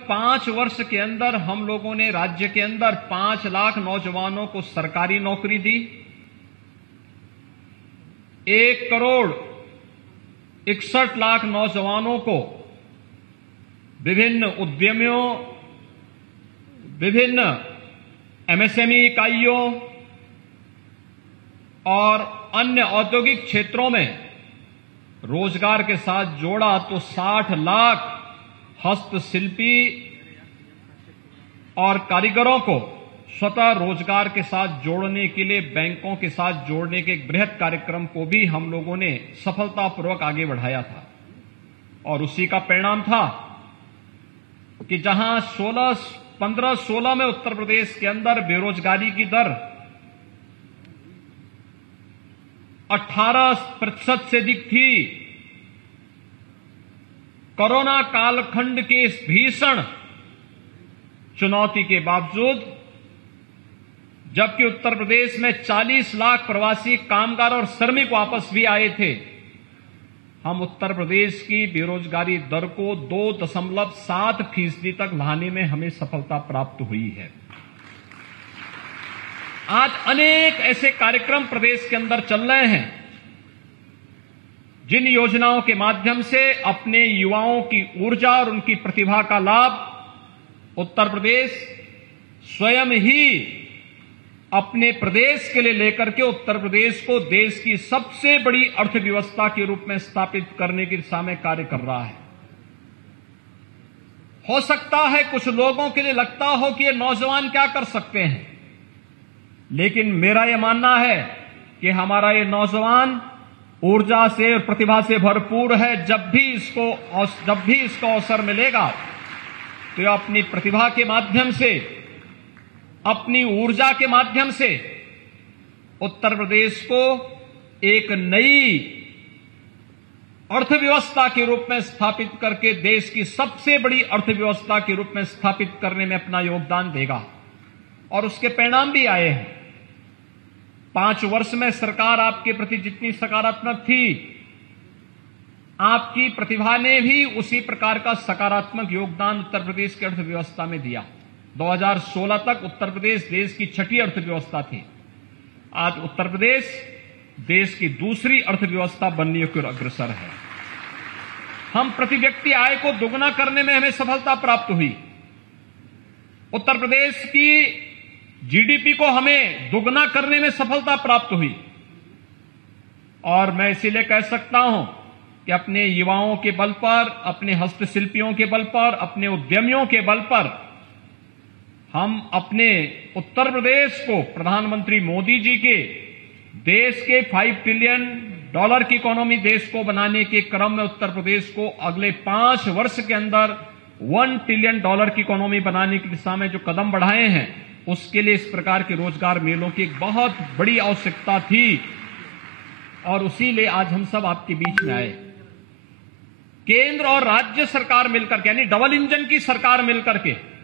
5 वर्ष के अंदर हम लोगों ने राज्य के अंदर 5 लाख नौजवानों को सरकारी नौकरी दी। 1,61,00,000 नौजवानों को विभिन्न उद्यमियों, विभिन्न एमएसएमई इकाइयों और अन्य औद्योगिक क्षेत्रों में रोजगार के साथ जोड़ा तो 60 लाख हस्तशिल्पी और कारीगरों को स्वतः रोजगार के साथ जोड़ने के लिए बैंकों के साथ जोड़ने के एक बृहद कार्यक्रम को भी हम लोगों ने सफलतापूर्वक आगे बढ़ाया था। और उसी का परिणाम था कि जहां 15-16 में उत्तर प्रदेश के अंदर बेरोजगारी की दर 18% से अधिक थी, कोरोना कालखंड के इस भीषण चुनौती के बावजूद, जबकि उत्तर प्रदेश में 40 लाख प्रवासी कामगार और श्रमिक वापस भी आए थे, हम उत्तर प्रदेश की बेरोजगारी दर को 2.7% तक लाने में हमें सफलता प्राप्त हुई है। आज अनेक ऐसे कार्यक्रम प्रदेश के अंदर चल रहे हैं जिन योजनाओं के माध्यम से अपने युवाओं की ऊर्जा और उनकी प्रतिभा का लाभ उत्तर प्रदेश स्वयं ही अपने प्रदेश के लिए लेकर के उत्तर प्रदेश को देश की सबसे बड़ी अर्थव्यवस्था के रूप में स्थापित करने की दिशा में कार्य कर रहा है। हो सकता है कुछ लोगों के लिए लगता हो कि ये नौजवान क्या कर सकते हैं, लेकिन मेरा यह मानना है कि हमारा ये नौजवान ऊर्जा से और प्रतिभा से भरपूर है। जब भी इसको अवसर मिलेगा तो ये अपनी प्रतिभा के माध्यम से, अपनी ऊर्जा के माध्यम से उत्तर प्रदेश को एक नई अर्थव्यवस्था के रूप में स्थापित करके देश की सबसे बड़ी अर्थव्यवस्था के रूप में स्थापित करने में अपना योगदान देगा। और उसके परिणाम भी आए हैं। 5 वर्ष में सरकार आपके प्रति जितनी सकारात्मक थी, आपकी प्रतिभा ने भी उसी प्रकार का सकारात्मक योगदान उत्तर प्रदेश की अर्थव्यवस्था में दिया। 2016 तक उत्तर प्रदेश देश की 6ठी अर्थव्यवस्था थी। आज उत्तर प्रदेश देश की दूसरी अर्थव्यवस्था बनने की ओर अग्रसर है। हम प्रति व्यक्ति आय को दोगुना करने में हमें सफलता प्राप्त हुई। उत्तर प्रदेश की जीडीपी को हमें दोगुना करने में सफलता प्राप्त हुई। और मैं इसीलिए कह सकता हूं कि अपने युवाओं के बल पर, अपने हस्तशिल्पियों के बल पर, अपने उद्यमियों के बल पर हम अपने उत्तर प्रदेश को प्रधानमंत्री मोदी जी के देश के $5 ट्रिलियन की इकोनॉमी देश को बनाने के क्रम में उत्तर प्रदेश को अगले 5 वर्ष के अंदर $1 ट्रिलियन की इकोनॉमी बनाने की दिशा में जो कदम बढ़ाए हैं, उसके लिए इस प्रकार के रोजगार मेलों की एक बहुत बड़ी आवश्यकता थी। और उसी लिए आज हम सब आपके बीच में आए। केंद्र और राज्य सरकार मिलकर के, यानी डबल इंजन की सरकार मिलकर के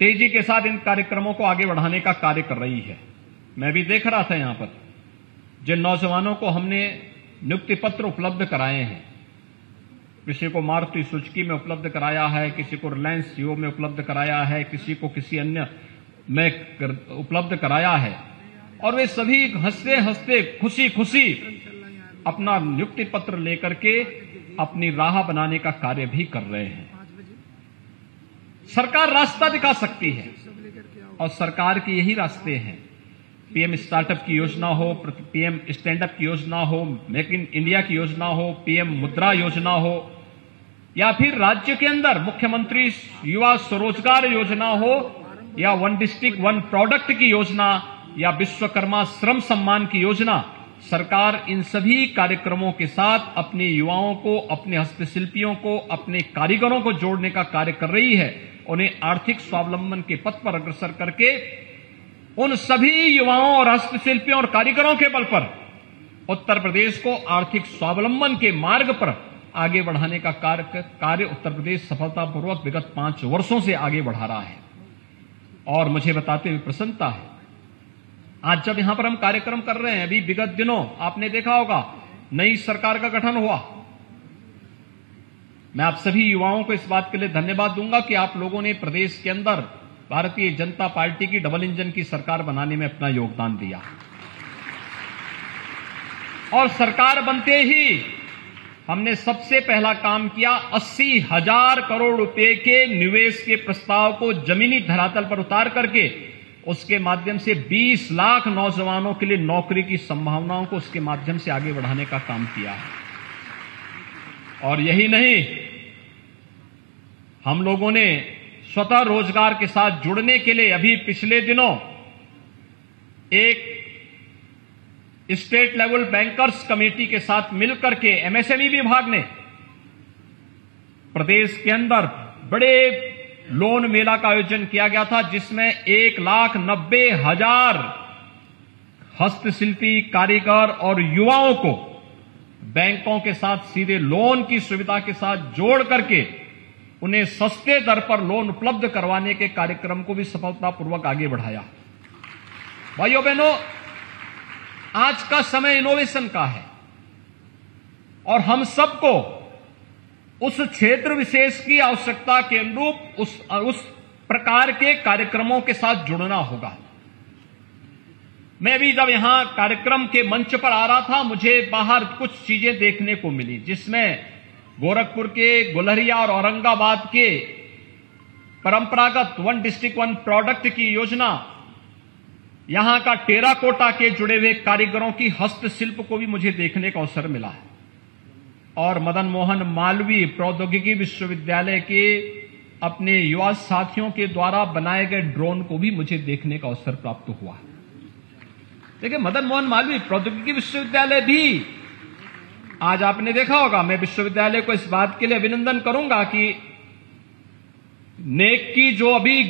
तेजी के साथ इन कार्यक्रमों को आगे बढ़ाने का कार्य कर रही है। मैं भी देख रहा था यहां पर जिन नौजवानों को हमने नियुक्ति पत्र उपलब्ध कराए हैं, किसी को मारुति सुजुकी में उपलब्ध कराया है, किसी को रिलायंस जियो में उपलब्ध कराया है, किसी को किसी अन्य में उपलब्ध कराया है, और वे सभी हंसते हंसते खुशी खुशी अपना नियुक्ति पत्र लेकर के अपनी राह बनाने का कार्य भी कर रहे हैं। सरकार रास्ता दिखा सकती है और सरकार के यही रास्ते हैं। पीएम स्टार्टअप की योजना हो, पीएम स्टैंड अप की योजना हो, मेक इन इंडिया की योजना हो, पीएम मुद्रा योजना हो, या फिर राज्य के अंदर मुख्यमंत्री युवा स्वरोजगार योजना हो, या 1 डिस्ट्रिक्ट 1 प्रोडक्ट की योजना, या विश्वकर्मा श्रम सम्मान की योजना, सरकार इन सभी कार्यक्रमों के साथ अपने युवाओं को, अपने हस्तशिल्पियों को, अपने कारीगरों को जोड़ने का कार्य कर रही है। उन्हें आर्थिक स्वावलंबन के पथ पर अग्रसर करके उन सभी युवाओं और हस्तशिल्पियों और कारीगरों के बल पर उत्तर प्रदेश को आर्थिक स्वावलंबन के मार्ग पर आगे बढ़ाने का कार्य उत्तर प्रदेश सफलतापूर्वक विगत 5 वर्षों से आगे बढ़ा रहा है। और मुझे बताते हुए प्रसन्नता है, आज जब यहां पर हम कार्यक्रम कर रहे हैं, अभी विगत दिनों आपने देखा होगा नई सरकार का गठन हुआ। मैं आप सभी युवाओं को इस बात के लिए धन्यवाद दूंगा कि आप लोगों ने प्रदेश के अंदर भारतीय जनता पार्टी की डबल इंजन की सरकार बनाने में अपना योगदान दिया और सरकार बनते ही हमने सबसे पहला काम किया 80,000 करोड़ रुपए के निवेश के प्रस्ताव को जमीनी धरातल पर उतार करके उसके माध्यम से 20 लाख नौजवानों के लिए नौकरी की संभावनाओं को उसके माध्यम से आगे बढ़ाने का काम किया है। और यही नहीं, हम लोगों ने स्वतः रोजगार के साथ जुड़ने के लिए अभी पिछले दिनों एक स्टेट लेवल बैंकर्स कमेटी के साथ मिलकर के एमएसएमई विभाग ने प्रदेश के अंदर बड़े लोन मेला का आयोजन किया गया था, जिसमें 1,90,000 हस्तशिल्पी, कारीगर और युवाओं को बैंकों के साथ सीधे लोन की सुविधा के साथ जोड़ करके उन्हें सस्ते दर पर लोन उपलब्ध करवाने के कार्यक्रम को भी सफलतापूर्वक आगे बढ़ाया। भाइयों बहनों, आज का समय इनोवेशन का है और हम सबको उस क्षेत्र विशेष की आवश्यकता के अनुरूप उस प्रकार के कार्यक्रमों के साथ जुड़ना होगा। मैं भी जब यहां कार्यक्रम के मंच पर आ रहा था, मुझे बाहर कुछ चीजें देखने को मिली, जिसमें गोरखपुर के, गुलरिया और औरंगाबाद के परंपरागत 1 डिस्ट्रिक्ट 1 प्रोडक्ट की योजना, यहां का टेराकोटा के जुड़े हुए कारीगरों की हस्तशिल्प को भी मुझे देखने का अवसर मिला है और मदन मोहन मालवीय प्रौद्योगिकी विश्वविद्यालय के अपने युवा साथियों के द्वारा बनाए गए ड्रोन को भी मुझे देखने का अवसर प्राप्त हुआ। देखिए, मदन मोहन मालवीय प्रौद्योगिकी विश्वविद्यालय भी, आज आपने देखा होगा, मैं विश्वविद्यालय को इस बात के लिए अभिनंदन करूंगा कि नेक की जो अभी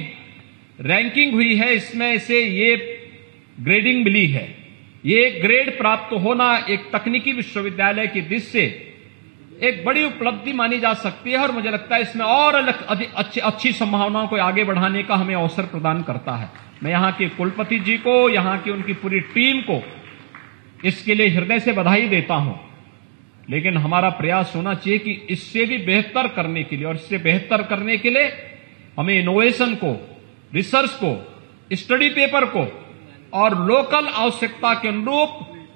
रैंकिंग हुई है, इसमें इसे ये ग्रेडिंग मिली है। ये ग्रेड प्राप्त होना एक तकनीकी विश्वविद्यालय की दृष्टि से एक बड़ी उपलब्धि मानी जा सकती है और मुझे लगता है इसमें और अच्छी संभावनाओं को आगे बढ़ाने का हमें अवसर प्रदान करता है। मैं यहां के कुलपति जी को, यहां की उनकी पूरी टीम को इसके लिए हृदय से बधाई देता हूं। लेकिन हमारा प्रयास होना चाहिए कि इससे भी बेहतर करने के लिए, और इससे बेहतर करने के लिए हमें इनोवेशन को, रिसर्च को, स्टडी पेपर को और लोकल आवश्यकता के अनुरूप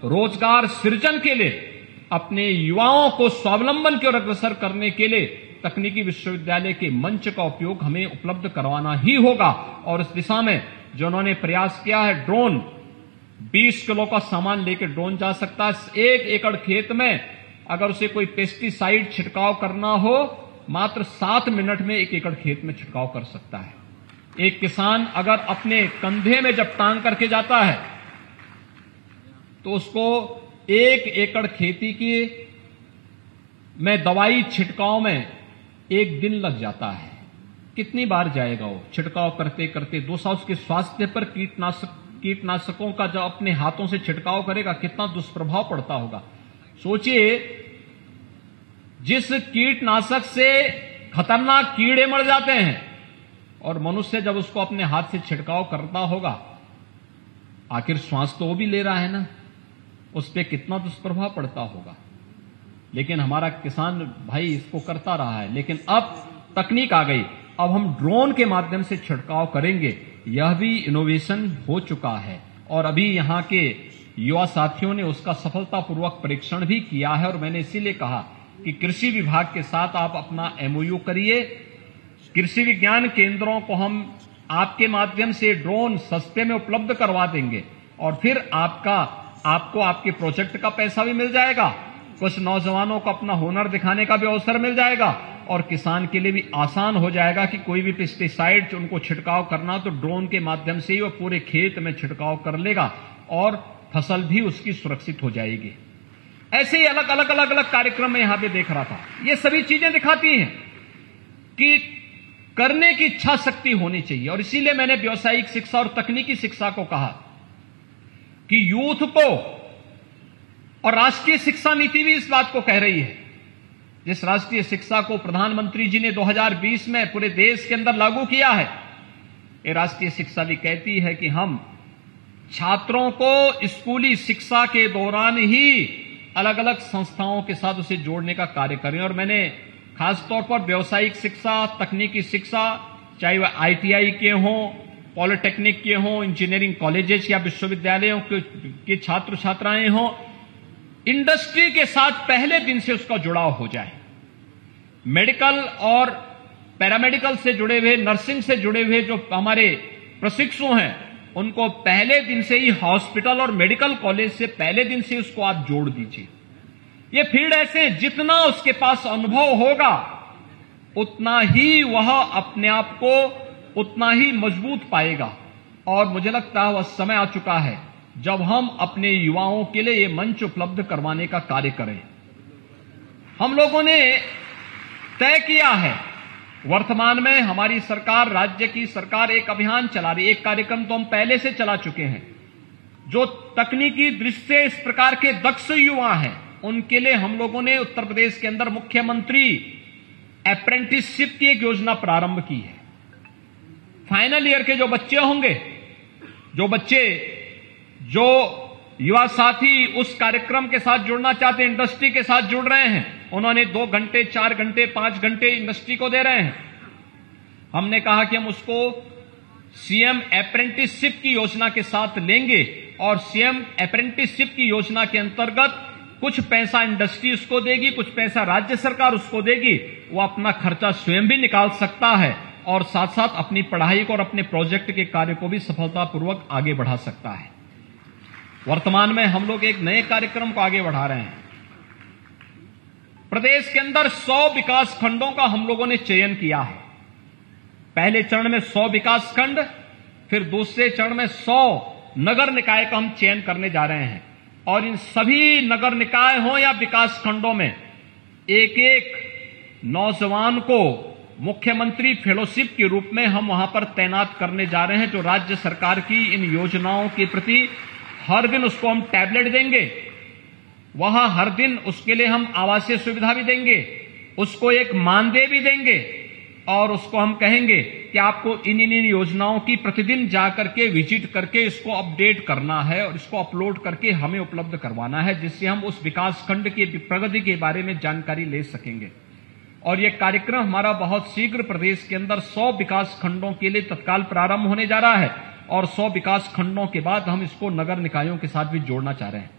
रोजगार सृजन के लिए अपने युवाओं को स्वावलंबन की ओर अग्रसर करने के लिए तकनीकी विश्वविद्यालय के मंच का उपयोग हमें उपलब्ध करवाना ही होगा। और इस दिशा में जो उन्होंने प्रयास किया है, ड्रोन 20 किलो का सामान लेकर ड्रोन जा सकता है। 1 एकड़ खेत में अगर उसे कोई पेस्टिसाइड छिड़काव करना हो, मात्र 7 मिनट में 1 एकड़ खेत में छिड़काव कर सकता है। एक किसान अगर अपने कंधे में जब टांग करके जाता है तो उसको 1 एकड़ खेती की में दवाई छिड़काव में 1 दिन लग जाता है। कितनी बार जाएगा वो छिड़काव करते करते? दूसरा, उसके स्वास्थ्य पर कीटनाशकों का जब अपने हाथों से छिड़काव करेगा, कितना दुष्प्रभाव पड़ता होगा। सोचिए, जिस कीटनाशक से खतरनाक कीड़े मर जाते हैं और मनुष्य जब उसको अपने हाथ से छिड़काव करता होगा, आखिर श्वास तो वो भी ले रहा है ना, उस पर कितना दुष्प्रभाव पड़ता होगा। लेकिन हमारा किसान भाई इसको करता रहा है। लेकिन अब तकनीक आ गई, अब हम ड्रोन के माध्यम से छिड़काव करेंगे। यह भी इनोवेशन हो चुका है और अभी यहां के युवा साथियों ने उसका सफलतापूर्वक परीक्षण भी किया है। और मैंने इसीलिए कहा कि कृषि विभाग के साथ आप अपना MOU करिए। कृषि विज्ञान केंद्रों को हम आपके माध्यम से ड्रोन सस्ते में उपलब्ध करवा देंगे और फिर आपको आपके प्रोजेक्ट का पैसा भी मिल जाएगा, कुछ नौजवानों को अपना हुनर दिखाने का भी अवसर मिल जाएगा और किसान के लिए भी आसान हो जाएगा कि कोई भी पेस्टिसाइड उनको छिड़काव करना तो ड्रोन के माध्यम से ही वो पूरे खेत में छिड़काव कर लेगा और फसल भी उसकी सुरक्षित हो जाएगी। ऐसे ही अलग अलग कार्यक्रम में यहां पे देख रहा था। ये सभी चीजें दिखाती हैं कि करने की इच्छा शक्ति होनी चाहिए। और इसीलिए मैंने व्यावसायिक शिक्षा और तकनीकी शिक्षा को कहा कि यूथ को, और राष्ट्रीय शिक्षा नीति भी इस बात को कह रही है, जिस राष्ट्रीय शिक्षा को प्रधानमंत्री जी ने 2020 में पूरे देश के अंदर लागू किया है, ये राष्ट्रीय शिक्षा भी कहती है कि हम छात्रों को स्कूली शिक्षा के दौरान ही अलग अलग संस्थाओं के साथ उसे जोड़ने का कार्य करें। और मैंने खासतौर पर व्यावसायिक शिक्षा, तकनीकी शिक्षा, चाहे वह ITI के हों, पॉलिटेक्निक के हों, इंजीनियरिंग कॉलेजेस या विश्वविद्यालयों के छात्र छात्राएं हों, इंडस्ट्री के साथ पहले दिन से उसका जुड़ाव हो जाए। मेडिकल और पैरामेडिकल से जुड़े हुए, नर्सिंग से जुड़े हुए जो हमारे प्रशिक्षु हैं, उनको पहले दिन से ही हॉस्पिटल और मेडिकल कॉलेज से पहले दिन से उसको आप जोड़ दीजिए। ये फील्ड ऐसे जितना उसके पास अनुभव होगा उतना ही वह अपने आप को उतना ही मजबूत पाएगा। और मुझे लगता है वह समय आ चुका है जब हम अपने युवाओं के लिए ये मंच उपलब्ध करवाने का कार्य करें। हम लोगों ने तय किया है, वर्तमान में हमारी सरकार, राज्य की सरकार एक अभियान चला रही है। एक कार्यक्रम तो हम पहले से चला चुके हैं। जो तकनीकी दृष्टि से इस प्रकार के दक्ष युवा हैं, उनके लिए हम लोगों ने उत्तर प्रदेश के अंदर मुख्यमंत्री अप्रेंटिसशिप की एक योजना प्रारंभ की है। फाइनल ईयर के जो बच्चे होंगे, जो युवा साथी उस कार्यक्रम के साथ जुड़ना चाहते हैं, इंडस्ट्री के साथ जुड़ रहे हैं, उन्होंने 2 घंटे, 4 घंटे, 5 घंटे इंडस्ट्री को दे रहे हैं। हमने कहा कि हम उसको सीएम अप्रेंटिसशिप की योजना के साथ लेंगे और सीएम अप्रेंटिसशिप की योजना के अंतर्गत कुछ पैसा इंडस्ट्री उसको देगी, कुछ पैसा राज्य सरकार उसको देगी। वो अपना खर्चा स्वयं भी निकाल सकता है और साथ साथ अपनी पढ़ाई को और अपने प्रोजेक्ट के कार्य को भी सफलतापूर्वक आगे बढ़ा सकता है। वर्तमान में हम लोग एक नए कार्यक्रम को आगे बढ़ा रहे हैं। प्रदेश के अंदर 100 विकास खंडों का हम लोगों ने चयन किया है। पहले चरण में 100 विकास खंड, फिर दूसरे चरण में 100 नगर निकाय का हम चयन करने जा रहे हैं। और इन सभी नगर निकाय हो या विकास खंडों में एक एक नौजवान को मुख्यमंत्री फेलोशिप के रूप में हम वहां पर तैनात करने जा रहे हैं, जो राज्य सरकार की इन योजनाओं के प्रति हर दिन उसको हम टैबलेट देंगे, वहां हर दिन उसके लिए हम आवासीय सुविधा भी देंगे, उसको एक मानदेय भी देंगे और उसको हम कहेंगे कि आपको इन योजनाओं की प्रतिदिन जाकर के विजिट करके इसको अपडेट करना है और इसको अपलोड करके हमें उपलब्ध करवाना है, जिससे हम उस विकास खंड की प्रगति के बारे में जानकारी ले सकेंगे। और यह कार्यक्रम हमारा बहुत शीघ्र प्रदेश के अंदर 100 विकास खंडों के लिए तत्काल प्रारंभ होने जा रहा है और 100 विकास खंडों के बाद हम इसको नगर निकायों के साथ भी जोड़ना चाह रहे हैं।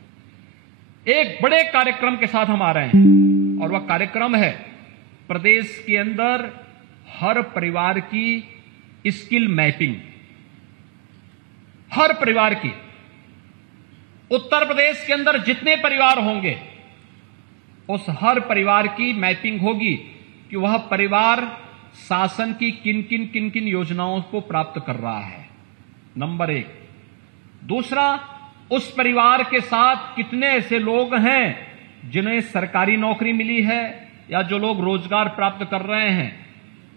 एक बड़े कार्यक्रम के साथ हम आ रहे हैं और वह कार्यक्रम है प्रदेश के अंदर हर परिवार की स्किल मैपिंग। हर परिवार की, उत्तर प्रदेश के अंदर जितने परिवार होंगे उस हर परिवार की मैपिंग होगी कि वह परिवार शासन की किन किन योजनाओं को प्राप्त कर रहा है, नंबर 1। दूसरा, उस परिवार के साथ कितने ऐसे लोग हैं जिन्हें सरकारी नौकरी मिली है या जो लोग रोजगार प्राप्त कर रहे हैं,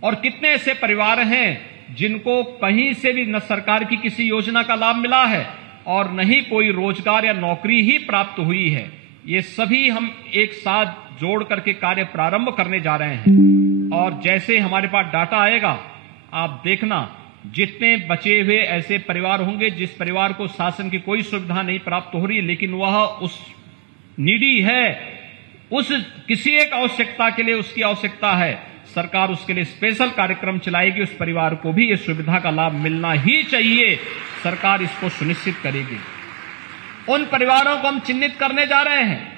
और कितने ऐसे परिवार हैं जिनको कहीं से भी न सरकार की किसी योजना का लाभ मिला है और न ही कोई रोजगार या नौकरी ही प्राप्त हुई है। ये सभी हम एक साथ जोड़ करके कार्य प्रारंभ करने जा रहे हैं। और जैसे हमारे पास डाटा आएगा, आप देखना, जितने बचे हुए ऐसे परिवार होंगे जिस परिवार को शासन की कोई सुविधा नहीं प्राप्त हो रही है लेकिन वह उस नीडी है, उस किसी एक आवश्यकता के लिए उसकी आवश्यकता है, सरकार उसके लिए स्पेशल कार्यक्रम चलाएगी। उस परिवार को भी इस सुविधा का लाभ मिलना ही चाहिए, सरकार इसको सुनिश्चित करेगी। उन परिवारों को हम चिन्हित करने जा रहे हैं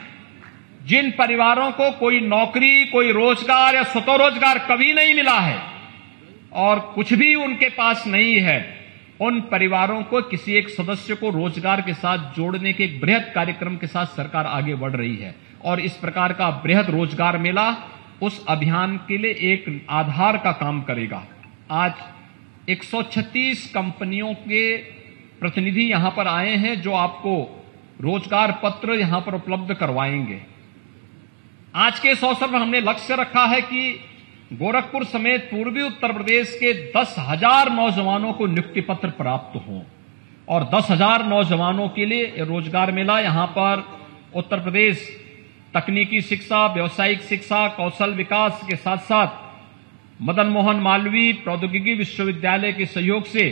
जिन परिवारों को कोई नौकरी, कोई रोजगार या स्वरोजगार कभी नहीं मिला है और कुछ भी उनके पास नहीं है। उन परिवारों को किसी एक सदस्य को रोजगार के साथ जोड़ने के एक बृहद कार्यक्रम के साथ सरकार आगे बढ़ रही है और इस प्रकार का बृहद रोजगार मेला उस अभियान के लिए एक आधार का काम करेगा। आज 136 कंपनियों के प्रतिनिधि यहां पर आए हैं जो आपको रोजगार पत्र यहां पर उपलब्ध करवाएंगे। आज के इस अवसर पर हमने लक्ष्य रखा है कि गोरखपुर समेत पूर्वी उत्तर प्रदेश के 10,000 नौजवानों को नियुक्ति पत्र प्राप्त हों और 10,000 नौजवानों के लिए रोजगार मेला यहां पर उत्तर प्रदेश तकनीकी शिक्षा, व्यावसायिक शिक्षा, कौशल विकास के साथ साथ मदन मोहन मालवीय प्रौद्योगिकी विश्वविद्यालय के सहयोग से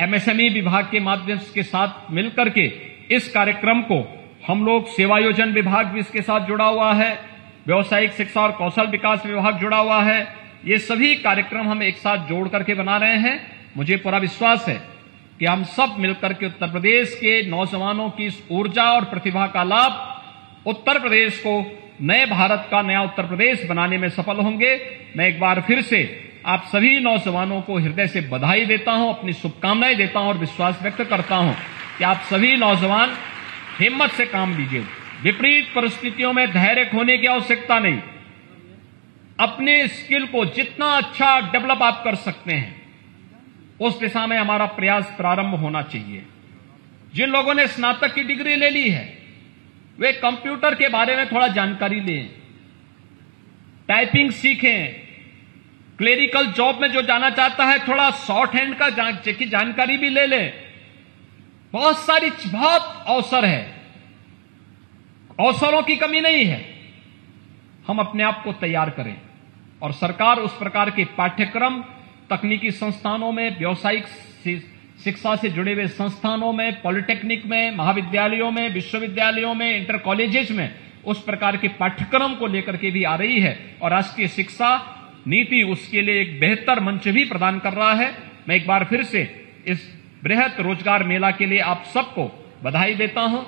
एमएसएमई विभाग के माध्यम के साथ मिलकर के इस कार्यक्रम को हम लोग, सेवायोजन विभाग भी इसके साथ जुड़ा हुआ है, व्यावसायिक शिक्षा और कौशल विकास विभाग जुड़ा हुआ है। ये सभी कार्यक्रम हम एक साथ जोड़ करके बना रहे हैं। मुझे पूरा विश्वास है कि हम सब मिलकर के उत्तर प्रदेश के नौजवानों की इस ऊर्जा और प्रतिभा का लाभ उत्तर प्रदेश को नए भारत का नया उत्तर प्रदेश बनाने में सफल होंगे। मैं एक बार फिर से आप सभी नौजवानों को हृदय से बधाई देता हूं, अपनी शुभकामनाएं देता हूं और विश्वास व्यक्त करता हूं कि आप सभी नौजवान हिम्मत से काम लीजिए। विपरीत परिस्थितियों में धैर्य खोने की आवश्यकता नहीं। अपने स्किल को जितना अच्छा डेवलप आप कर सकते हैं उस दिशा में हमारा प्रयास प्रारंभ होना चाहिए। जिन लोगों ने स्नातक की डिग्री ले ली है वे कंप्यूटर के बारे में थोड़ा जानकारी लें, टाइपिंग सीखें, क्लेरिकल जॉब में जो जाना चाहता है थोड़ा शॉर्ट हैंड का की जानकारी भी ले लें। बहुत अवसर है, अवसरों की कमी नहीं है। हम अपने आप को तैयार करें और सरकार उस प्रकार के पाठ्यक्रम तकनीकी संस्थानों में, व्यावसायिक शिक्षा से जुड़े हुए संस्थानों में, पॉलिटेक्निक में, महाविद्यालयों में, विश्वविद्यालयों में, इंटर कॉलेजेस में उस प्रकार के पाठ्यक्रम को लेकर के भी आ रही है और राष्ट्रीय शिक्षा नीति उसके लिए एक बेहतर मंच भी प्रदान कर रहा है। मैं एक बार फिर से इस बृहत रोजगार मेला के लिए आप सबको बधाई देता हूं।